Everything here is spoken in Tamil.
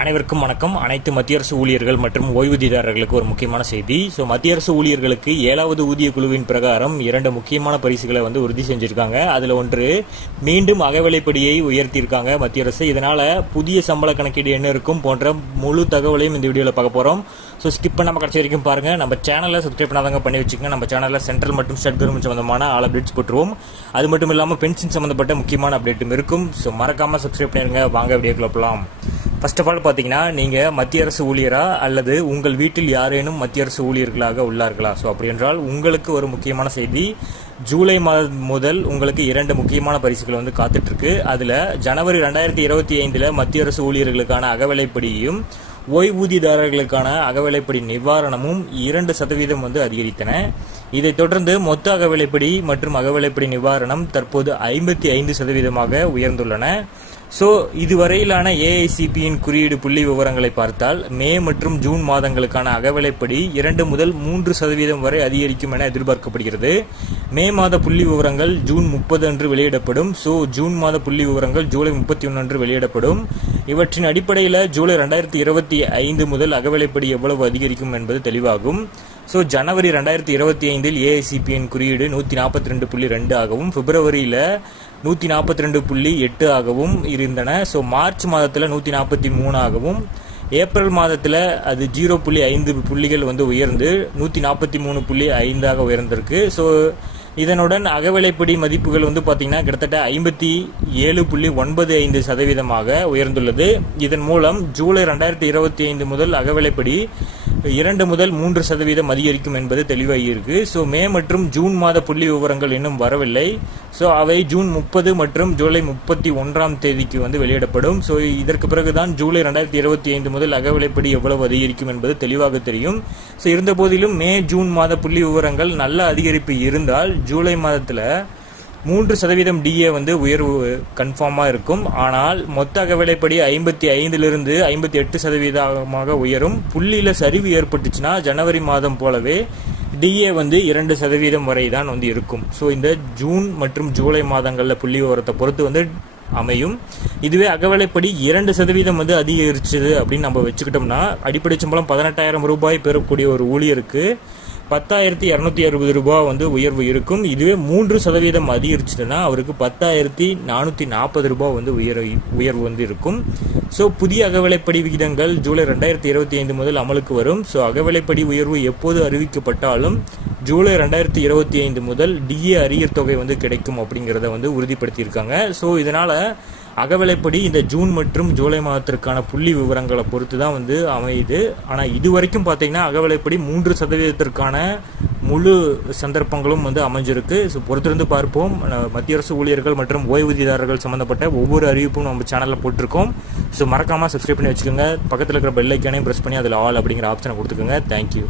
அனைவருக்கும் வணக்கம். அனைத்து மத்திய அரசு ஊழியர்கள் மற்றும் ஓய்வூதியதாரர்களுக்கு ஒரு முக்கியமான செய்தி. மத்திய அரசு ஊழியர்களுக்கு 7வது ஊதிய குழுவின் பிரகாரம் 2 முக்கியமான பரிசுகளை உறுதி செஞ்சிருக்காங்க. அதுல ஒன்று, மீண்டும் அகவிலைப்படியை உயர்த்தியிருக்காங்க மத்திய அரசு. இதனால புதிய சம்பள கணக்கீடு என்ன இருக்கும் போன்ற முழு தகவலையும் இந்த வீடியோவில் பார்க்க போறோம். ஸ்கிப் பண்ணாம கடைசி வரைக்கும் பாருங்க. நம்ம சேனலை சப்ஸ்கிரைப் பண்ணாதவங்க பண்ணி வச்சுக்கோங்க. நம்ம சேனல்ல சென்ட்ரல் மற்றும் ஸ்டேட் கவர்மெண்ட் சம்பந்தமான ஆல் அப்டேட்ஸ் போட்டுருவோம். அது மட்டும் இல்லாமல் பென்ஷன் சம்பந்தப்பட்ட முக்கியமான அப்டேட்டும் இருக்கும். மறக்காம சப்ஸ்கிரைப் பண்ணிருங்க. வாங்க வீடியோக்குள்ள போகலாம். ஃபர்ஸ்ட் ஆஃப் ஆல் பார்த்தீங்கன்னா, நீங்கள் மத்திய அரசு ஊழியரா அல்லது உங்கள் வீட்டில் யாரேனும் மத்திய அரசு ஊழியர்களாக உள்ளார்களா? அப்படி என்றால் உங்களுக்கு ஒரு முக்கியமான செய்தி. ஜூலை மாதம் முதல் உங்களுக்கு 2 முக்கியமான பரிசுகள் காத்துட்டு இருக்கு. அதுல ஜனவரி 2025 மத்திய அரசு ஊழியர்களுக்கான அகவிலைப்படியும் ஓய்வூதியதாரர்களுக்கான அகவிலைப்படி நிவாரணமும் 2% அதிகரித்தன. இதைத் தொடர்ந்து மொத்த அகவிலைப்படி மற்றும் அகவிலைப்படி நிவாரணம் தற்போது 55% உயர்ந்துள்ளன. இதுவரையிலான ஏஐசிபியின் குறியீடு புள்ளி விவரங்களை பார்த்தால், மே மற்றும் ஜூன் மாதங்களுக்கான அகவிலைப்படி 2 முதல் 3% வரை அதிகரிக்கும் என எதிர்பார்க்கப்படுகிறது. மே மாத புள்ளி விவரங்கள் ஜூன் 30 அன்று வெளியிடப்படும். ஜூன் மாத புள்ளி விவரங்கள் ஜூலை 31 அன்று வெளியிடப்படும். இவற்றின் அடிப்படையில் ஜூலை 2025 முதல் அகவிலைப்படி எவ்வளவு அதிகரிக்கும் என்பது தெளிவாகும். ஜனவரி 2025 ஏஐசிபியின் குறியீடு 142.2 ஆகவும், பிப்ரவரியில் 142.8 ஆகவும் இருந்தன. மார்ச் மாதத்தில் 143 ஆகவும், ஏப்ரல் மாதத்தில் அது 0.5 புள்ளிகள் உயர்ந்து 143.5 ஆக உயர்ந்திருக்கு. இதனுடன் அகவிலைப்படி மதிப்புகள் பார்த்தீங்கன்னா கிட்டத்தட்ட 57.95% உயர்ந்துள்ளது. இதன் மூலம் ஜூலை 2025 முதல் அகவிலைப்படி 2 முதல் 3% அதிகரிக்கும் என்பது தெளிவாகி இருக்கு. மே மற்றும் ஜூன் மாத புள்ளி விவரங்கள் இன்னும் வரவில்லை. அவை ஜூன் 30 மற்றும் ஜூலை 31ஆம் தேதிக்கு வெளியிடப்படும். இதற்கு பிறகுதான் ஜூலை 2025 முதல் அகவிலைப்படி எவ்வளவு அதிகரிக்கும் என்பது தெளிவாக தெரியும். இருந்த போதிலும் மே ஜூன் மாத புள்ளி விவரங்கள் நல்ல அதிகரிப்பு இருந்தால் ஜூலை மாதத்துல 3% டிஏ உயர்வு கன்ஃபார்மா இருக்கும். ஆனால் மொத்த அகவிலைப்படி 55 58% உயரும். புள்ளியில சரிவு ஏற்பட்டுச்சுன்னா ஜனவரி மாதம் போலவே டிஏ 2% வரை தான் இருக்கும். இந்த ஜூன் மற்றும் ஜூலை மாதங்கள்ல புள்ளி விவரத்தை பொறுத்து அமையும். இதுவே அகவிலைப்படி 2% அதிகரிச்சது அப்படின்னு நம்ம வச்சுக்கிட்டோம்னா, அடிப்படை சம்பளம் 18,000 ரூபாய் பெறக்கூடிய ஒரு ஊழியருக்கு 10,260 ரூபாய் உயர்வு இருக்கும். இதுவே 3% அதிகரிச்சுன்னா அவருக்கு 10,440 ரூபாய் உயர்வு இருக்கும். புதிய அகவிலைப்படி விகிதங்கள் ஜூலை 2025 முதல் அமலுக்கு வரும். அகவிலைப்படி உயர்வு எப்போது அறிவிக்கப்பட்டாலும் ஜூலை 2025 முதல் டிஏ அரியர் தொகை கிடைக்கும் அப்படிங்கறத உறுதிப்படுத்தியிருக்காங்க. இதனால அகவிலைப்படி இந்த ஜூன் மற்றும் ஜூலை மாதத்திற்கான புள்ளி விவரங்களை பொறுத்து தான் அமையுது. ஆனா இதுவரைக்கும் பாத்தீங்கன்னா அகவிலைப்படி 3%ற்கான முழு சந்தர்ப்பங்களும் அமைஞ்சிருக்கு. பொறுத்திருந்து பார்ப்போம். மத்திய அரசு ஊழியர்கள் மற்றும் ஓய்வூதியதாரர்கள் சம்பந்தப்பட்ட ஒவ்வொரு அறிவிப்பும் நம்ம சேனல்ல போட்டிருக்கோம். மறக்காம சப்ஸ்கிரைப் பண்ணி வச்சுக்கோங்க. பக்கத்தில் இருக்கிற பெல் ஐக்கானையும் பிரஸ் பண்ணி அதில் ஆல் அப்படிங்கிற ஆப்ஷனை கொடுத்துக்கோங்க. தேங்க்யூ.